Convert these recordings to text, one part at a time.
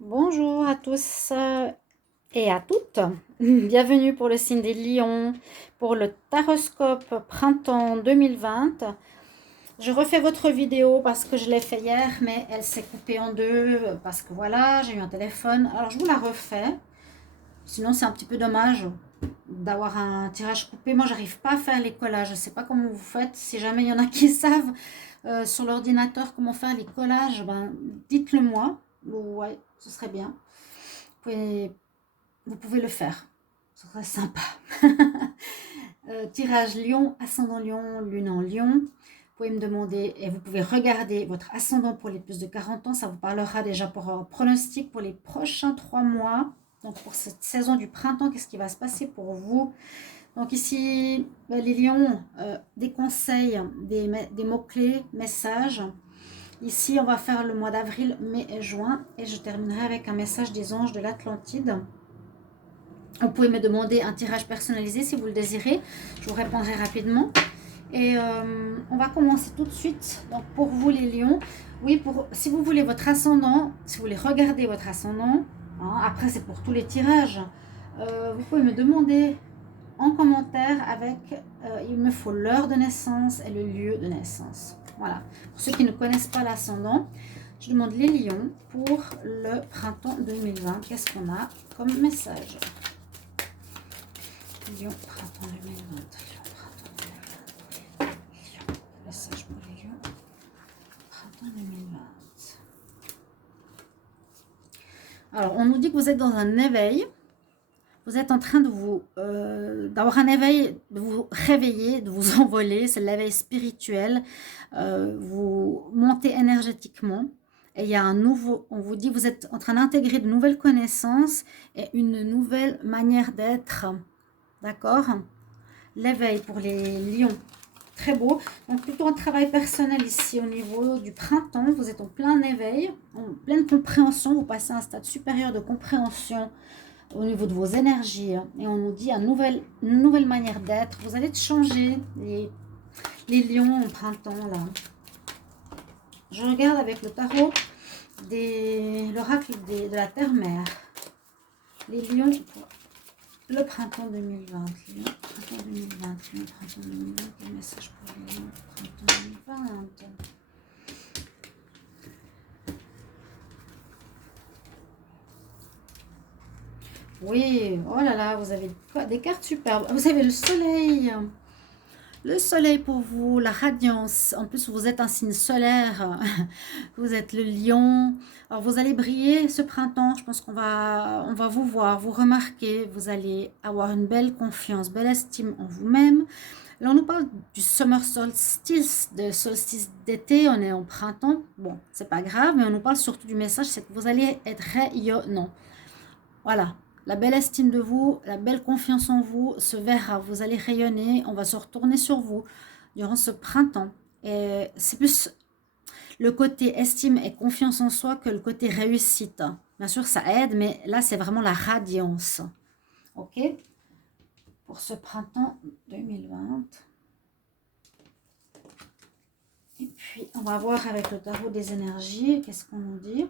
Bonjour à tous et à toutes. Bienvenue pour le signe des lions, pour le taroscope printemps 2020. Je refais votre vidéo parce que je l'ai fait hier, mais elle s'est coupée en deux parce que voilà, j'ai eu un téléphone. Alors je vous la refais. Sinon, c'est un petit peu dommage d'avoir un tirage coupé. Moi, j'arrive pas à faire les collages. Je sais pas comment vous faites. Si jamais il y en a qui savent sur l'ordinateur comment faire les collages, ben, dites-le moi. Ouais, ce serait bien. Vous pouvez le faire. Ce serait sympa. Tirage lion, ascendant lion, lune en lion. Vous pouvez me demander et vous pouvez regarder votre ascendant pour les plus de 40 ans. Ça vous parlera déjà pour un pronostic pour les prochains 3 mois. Donc pour cette saison du printemps, qu'est-ce qui va se passer pour vous? Donc ici, les lions, des conseils, des mots-clés, messages. Ici, on va faire le mois d'avril, mai et juin. Et je terminerai avec un message des anges de l'Atlantide. Vous pouvez me demander un tirage personnalisé si vous le désirez. Je vous répondrai rapidement. Et on va commencer tout de suite. Donc pour vous les lions, oui, si vous voulez votre ascendant, si vous voulez regarder votre ascendant, hein, après c'est pour tous les tirages, vous pouvez me demander en commentaire avec, il me faut l'heure de naissance et le lieu de naissance. Voilà. Pour ceux qui ne connaissent pas l'ascendant, je demande les lions pour le printemps 2020. Qu'est-ce qu'on a comme message? Lion, printemps 2020. Lion, printemps 2020. Lion, message pour les lions. Printemps 2020. Alors, on nous dit que vous êtes dans un éveil. Vous êtes en train de d'avoir un éveil, de vous réveiller, de vous envoler. C'est l'éveil spirituel. Vous montez énergétiquement. Et il y a on vous dit, vous êtes en train d'intégrer de nouvelles connaissances et une nouvelle manière d'être. D'accord? L'éveil pour les lions, très beau. Donc plutôt un travail personnel ici au niveau du printemps. Vous êtes en plein éveil, en pleine compréhension. Vous passez à un stade supérieur de compréhension au niveau de vos énergies. Et on nous dit une nouvelle manière d'être. Vous allez changer les lions au printemps là. Je regarde avec le tarot l'oracle de la terre-mère. Les lions pour le printemps 2020. Lion, printemps 2020. Lion, printemps 2020. Quel message pour les lions, printemps 2020. Oui, oh là là, vous avez des cartes superbes. Vous avez le soleil. Le soleil pour vous, la radiance. En plus, vous êtes un signe solaire. Vous êtes le lion. Alors, vous allez briller ce printemps. Je pense on va vous voir, vous remarquer. Vous allez avoir une belle confiance, belle estime en vous-même. Là, on nous parle du summer solstice, de solstice d'été. On est en printemps. Bon, c'est pas grave, mais on nous parle surtout du message, c'est que vous allez être rayonnant. Voilà, la belle estime de vous, la belle confiance en vous se verra. Vous allez rayonner, on va se retourner sur vous durant ce printemps. Et c'est plus le côté estime et confiance en soi que le côté réussite. Bien sûr, ça aide, mais là, c'est vraiment la radiance. OK? Pour ce printemps 2020. Et puis, on va voir avec le tarot des énergies, qu'est-ce qu'on nous dit?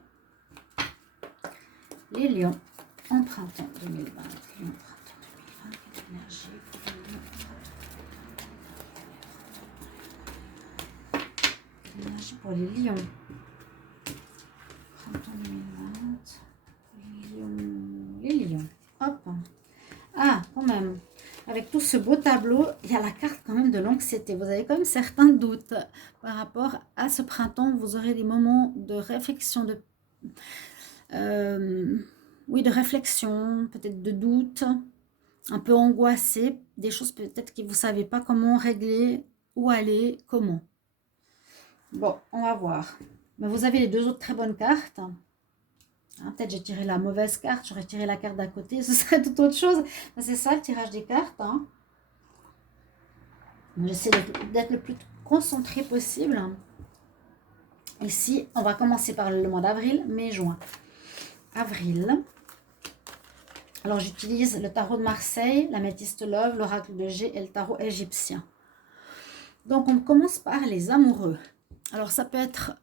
Les lions en printemps 2020. Lions, printemps 2020, quelle énergie pour les lions, quelle énergie pour les lions. Printemps 2020. Les lions. Hop. Ah, quand même. Avec tout ce beau tableau, il y a la carte quand même de l'anxiété. Vous avez quand même certains doutes par rapport à ce printemps. Vous aurez des moments de réflexion, oui, de réflexion, peut-être de doute, un peu angoissé, des choses peut-être que vous ne savez pas comment régler, où aller, comment. Bon, on va voir. Mais vous avez les deux autres très bonnes cartes. Hein, peut-être j'ai tiré la mauvaise carte, j'aurais tiré la carte d'à côté, ce serait tout autre chose. C'est ça le tirage des cartes. Hein. J'essaie d'être le plus concentré possible. Ici, on va commencer par le mois d'avril, mai, juin. Avril. Alors, j'utilise le tarot de Marseille, la métiste Love, l'oracle de G et le tarot égyptien. Donc, on commence par les amoureux. Alors, ça peut être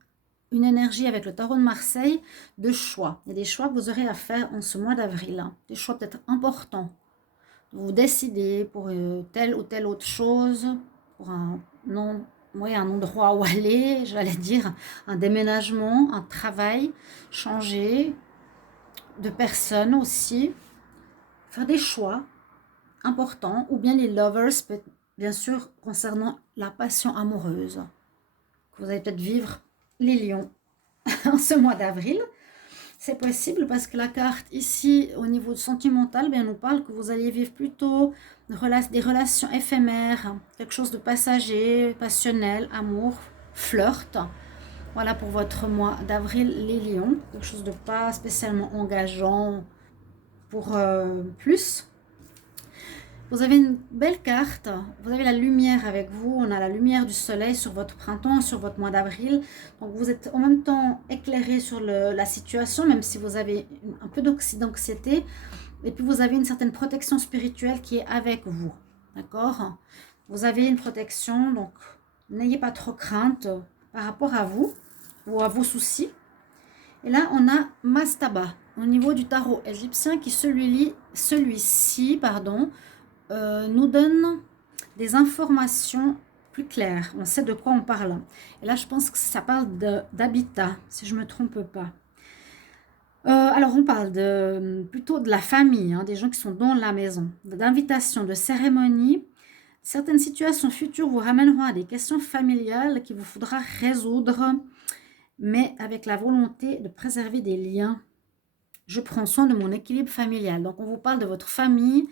une énergie avec le tarot de Marseille de choix. Il y a des choix que vous aurez à faire en ce mois d'avril. Des choix peut-être importants. Vous décidez pour telle ou telle autre chose, pour un endroit où aller, j'allais dire, un déménagement, un travail, changer de personne aussi. Faire des choix importants, ou bien les lovers, bien sûr, concernant la passion amoureuse. Vous allez peut-être vivre les lions en ce mois d'avril. C'est possible parce que la carte ici, au niveau sentimental, bien, nous parle que vous allez vivre plutôt des relations éphémères, quelque chose de passager, passionnel, amour, flirt. Voilà pour votre mois d'avril, les lions. Quelque chose de pas spécialement engageant pour plus. Vous avez une belle carte, vous avez la lumière avec vous, on a la lumière du soleil sur votre printemps, sur votre mois d'avril. Donc vous êtes en même temps éclairé sur la situation, même si vous avez un peu d'anxiété. Et puis vous avez une certaine protection spirituelle qui est avec vous. D'accord? Vous avez une protection, donc n'ayez pas trop crainte par rapport à vous ou à vos soucis. Et là, on a Mastaba au niveau du tarot égyptien qui celui-ci, nous donne des informations plus claires. On sait de quoi on parle. Et là, je pense que ça parle d'habitat, si je ne me trompe pas. Alors, on parle plutôt de la famille, des gens qui sont dans la maison, d'invitation, de cérémonie. Certaines situations futures vous ramèneront à des questions familiales qu'il vous faudra résoudre, mais avec la volonté de préserver des liens. Je prends soin de mon équilibre familial. Donc, on vous parle de votre famille,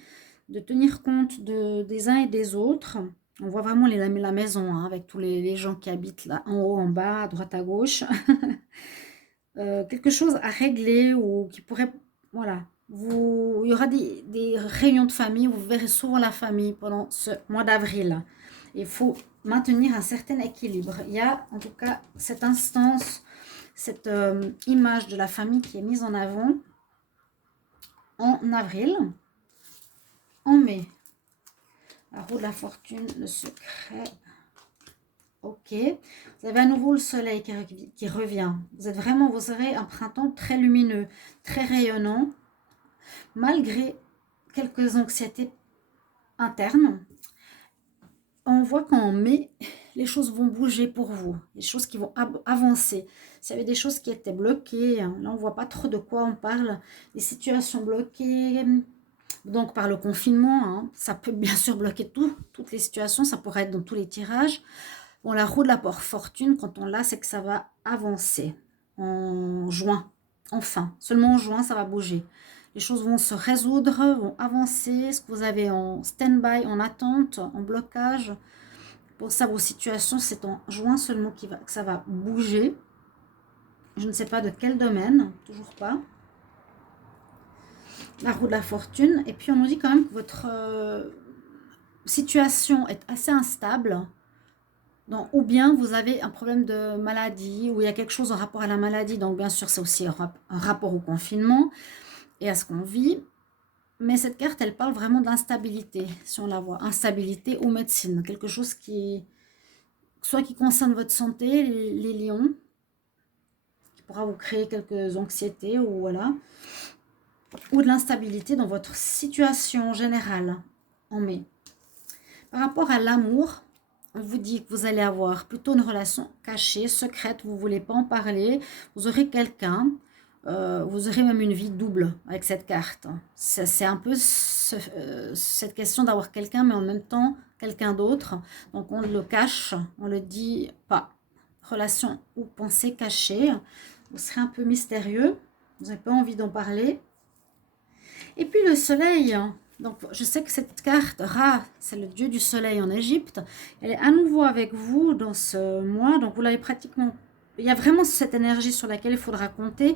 de tenir compte des uns et des autres. On voit vraiment la maison, avec tous les gens qui habitent là, en haut, en bas, à droite, à gauche. Quelque chose à régler ou qui pourrait... Voilà. Il y aura des réunions de famille où vous verrez souvent la famille pendant ce mois d'avril. Il faut maintenir un certain équilibre. Il y a en tout cas cette instance, cette image de la famille qui est mise en avant en avril. En mai, la roue de la fortune, le secret. Ok. Vous avez à nouveau le soleil qui revient. Vous aurez un printemps très lumineux, très rayonnant, malgré quelques anxiétés internes. On voit qu'en mai, les choses vont bouger pour vous, les choses qui vont avancer. S'il y avait des choses qui étaient bloquées, là on ne voit pas trop de quoi on parle, des situations bloquées. Donc par le confinement, ça peut bien sûr bloquer toutes les situations, ça pourrait être dans tous les tirages. Bon, la roue de la fortune, quand on l'a, c'est que ça va avancer en juin, enfin. Seulement en juin, ça va bouger. Les choses vont se résoudre, vont avancer. Ce que vous avez en stand-by, en attente, en blocage, pour ça, vos situations, c'est en juin seulement que ça va bouger. Je ne sais pas de quel domaine, toujours pas. La roue de la fortune. Et puis, on nous dit quand même que votre situation est assez instable. Donc, ou bien vous avez un problème de maladie, ou il y a quelque chose en rapport à la maladie. Donc, bien sûr, c'est aussi un rapport au confinement et à ce qu'on vit. Mais cette carte, elle parle vraiment d'instabilité, si on la voit. Instabilité ou médecine. Quelque chose soit qui concerne votre santé, les lions, qui pourra vous créer quelques anxiétés, ou voilà. Ou de l'instabilité dans votre situation générale en mai. Par rapport à l'amour, on vous dit que vous allez avoir plutôt une relation cachée, secrète, vous ne voulez pas en parler, vous aurez quelqu'un, vous aurez même une vie double avec cette carte. C'est un peu cette question d'avoir quelqu'un, mais en même temps quelqu'un d'autre. Donc on le cache, on le dit pas. Relation ou pensée cachée, vous serez un peu mystérieux, vous n'avez pas envie d'en parler. Et puis le soleil, donc je sais que cette carte, Ra, c'est le dieu du soleil en Égypte, elle est à nouveau avec vous dans ce mois, donc vous l'avez pratiquement, il y a vraiment cette énergie sur laquelle il faudra compter,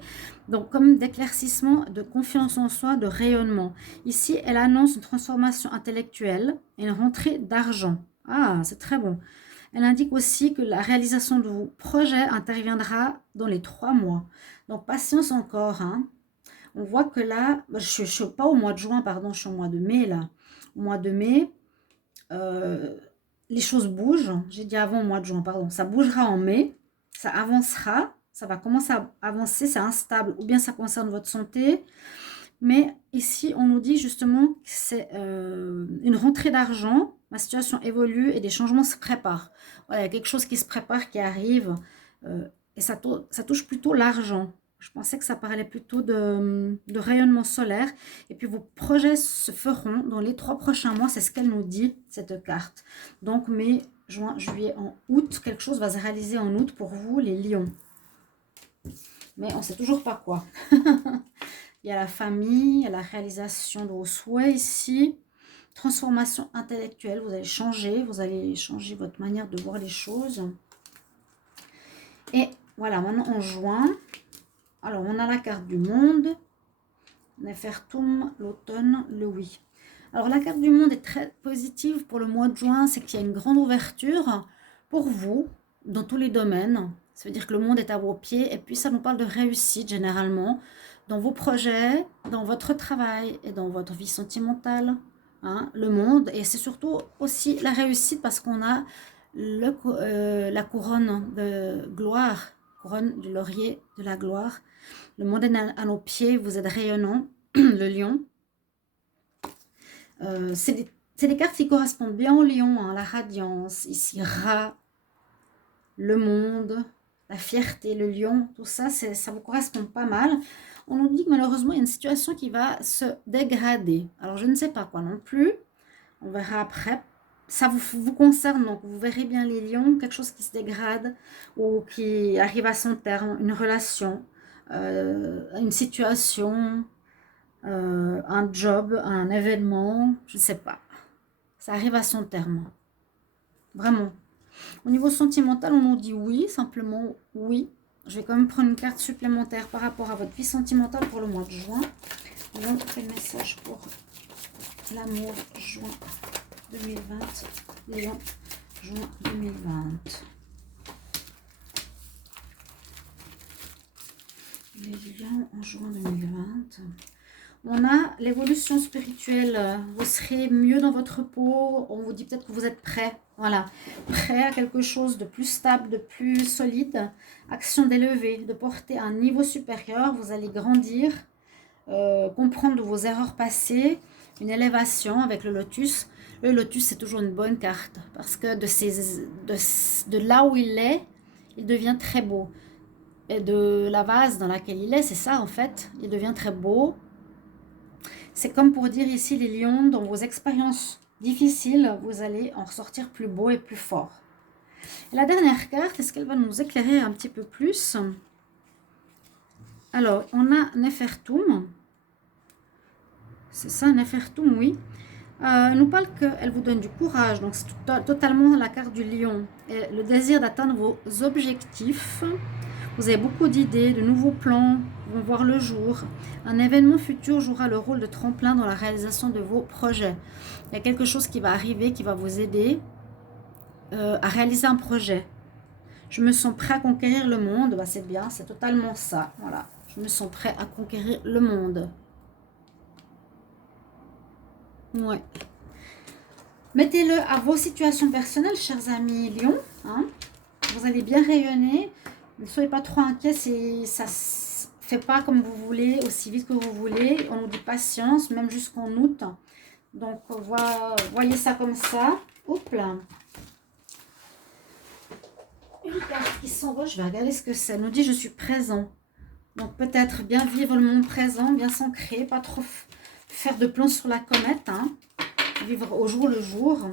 donc comme d'éclaircissement, de confiance en soi, de rayonnement. Ici, elle annonce une transformation intellectuelle et une rentrée d'argent. Ah, c'est très bon. Elle indique aussi que la réalisation de vos projets interviendra dans les 3 mois. Donc patience encore, On voit que là, je ne suis pas au mois de juin, pardon, je suis au mois de mai là. Au mois de mai, les choses bougent. J'ai dit avant au mois de juin, pardon. Ça bougera en mai, ça avancera, ça va commencer à avancer, c'est instable, ou bien ça concerne votre santé. Mais ici, on nous dit justement que c'est une rentrée d'argent, la situation évolue et des changements se préparent. Voilà, il y a quelque chose qui se prépare, qui arrive, et ça touche plutôt l'argent. Je pensais que ça parlait plutôt de rayonnement solaire. Et puis vos projets se feront dans les 3 prochains mois, c'est ce qu'elle nous dit, cette carte. Donc mai, juin, juillet, en août, quelque chose va se réaliser en août pour vous, les lions. Mais on ne sait toujours pas quoi. Il y a la famille, il y a la réalisation de vos souhaits ici. Transformation intellectuelle, vous allez changer votre manière de voir les choses. Et voilà, maintenant en juin, alors on a la carte du monde, Nefertum, l'automne, le oui. Alors la carte du monde est très positive pour le mois de juin, c'est qu'il y a une grande ouverture pour vous dans tous les domaines. Ça veut dire que le monde est à vos pieds et puis ça nous parle de réussite généralement dans vos projets, dans votre travail et dans votre vie sentimentale. Hein, le monde, et c'est surtout aussi la réussite parce qu'on a la couronne de gloire, couronne du laurier de la gloire. Le monde est à nos pieds, vous êtes rayonnant, le lion. C'est des cartes qui correspondent bien au lion, hein, la radiance, ici, Ra, le monde, la fierté, le lion, tout ça, ça vous correspond pas mal. On nous dit que malheureusement, il y a une situation qui va se dégrader. Alors, je ne sais pas quoi non plus. On verra après. Ça vous concerne, donc vous verrez bien les lions, quelque chose qui se dégrade ou qui arrive à son terme, une relation, une situation, un job, un événement, je ne sais pas. Ça arrive à son terme. Vraiment. Au niveau sentimental, on nous dit oui, simplement oui. Je vais quand même prendre une carte supplémentaire par rapport à votre vie sentimentale pour le mois de juin. Donc, quel message pour l'amour juin 2020, Lion, juin 2020. Les lions en juin 2020. On a l'évolution spirituelle. Vous serez mieux dans votre peau. On vous dit peut-être que vous êtes prêt. Voilà. Prêt à quelque chose de plus stable, de plus solide. Action d'élever, de porter un niveau supérieur. Vous allez grandir, comprendre de vos erreurs passées. Une élévation avec le lotus. Le lotus, c'est toujours une bonne carte. Parce que de là où il est, il devient très beau. Et de la vase dans laquelle il est, c'est ça en fait. Il devient très beau. C'est comme pour dire ici, les lions, dans vos expériences difficiles, vous allez en ressortir plus beau et plus fort. Et la dernière carte, est-ce qu'elle va nous éclairer un petit peu plus? Alors, on a Nefertum. C'est ça, Nefertum, oui. Elle nous parle qu'elle vous donne du courage. Donc, c'est totalement la carte du lion. Et le désir d'atteindre vos objectifs. Vous avez beaucoup d'idées, de nouveaux plans vont voir le jour. Un événement futur jouera le rôle de tremplin dans la réalisation de vos projets. Il y a quelque chose qui va arriver, qui va vous aider à réaliser un projet. Je me sens prêt à conquérir le monde. Bah, c'est bien, c'est totalement ça. Voilà. Je me sens prêt à conquérir le monde. Ouais. Mettez-le à vos situations personnelles, chers amis lions. Hein. Vous allez bien rayonner. Ne soyez pas trop inquiets, ça ne se fait pas comme vous voulez, aussi vite que vous voulez. On nous dit patience, même jusqu'en août. Donc, voyez ça comme ça. Hop là. Une carte qui s'envole, je vais regarder ce que c'est. Elle nous dit, je suis présent. Donc, peut-être bien vivre le moment présent, bien s'ancrer, pas trop faire de plans sur la comète. Hein. Vivre au jour le jour.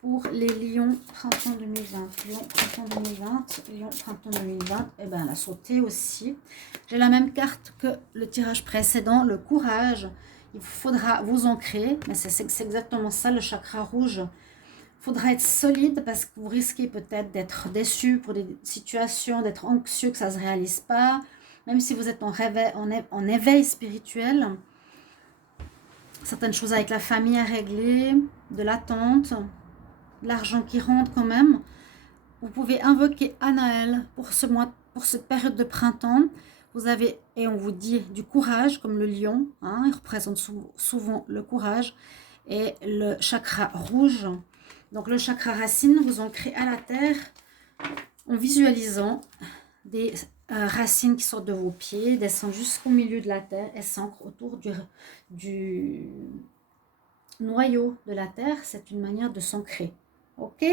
Pour les lions, printemps 2020, lion, printemps 2020, lion, printemps 2020, et bien elle a sauté aussi. J'ai la même carte que le tirage précédent, le courage. Il faudra vous ancrer, mais c'est exactement ça, le chakra rouge. Il faudra être solide parce que vous risquez peut-être d'être déçu pour des situations, d'être anxieux, que ça ne se réalise pas. Même si vous êtes en éveil spirituel, certaines choses avec la famille à régler, de l'attente, l'argent qui rentre quand même. Vous pouvez invoquer Anaël pour ce mois, pour cette période de printemps. Vous avez, et on vous dit, du courage comme le lion. Hein, il représente souvent le courage. Et le chakra rouge. Donc le chakra racine, vous ancrez à la terre en visualisant des racines qui sortent de vos pieds, descendent jusqu'au milieu de la terre et s'ancrent autour du noyau de la terre. C'est une manière de s'ancrer. Ok,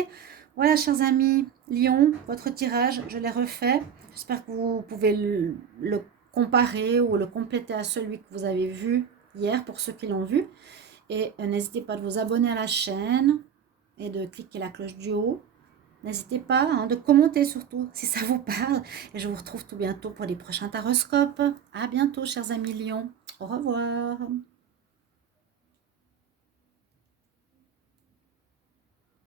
voilà chers amis, Lion, votre tirage, je l'ai refait. J'espère que vous pouvez le comparer ou le compléter à celui que vous avez vu hier pour ceux qui l'ont vu. Et n'hésitez pas de vous abonner à la chaîne et de cliquer la cloche du haut. N'hésitez pas de commenter surtout si ça vous parle. Et je vous retrouve tout bientôt pour les prochains taroscopes. À bientôt chers amis Lion. Au revoir.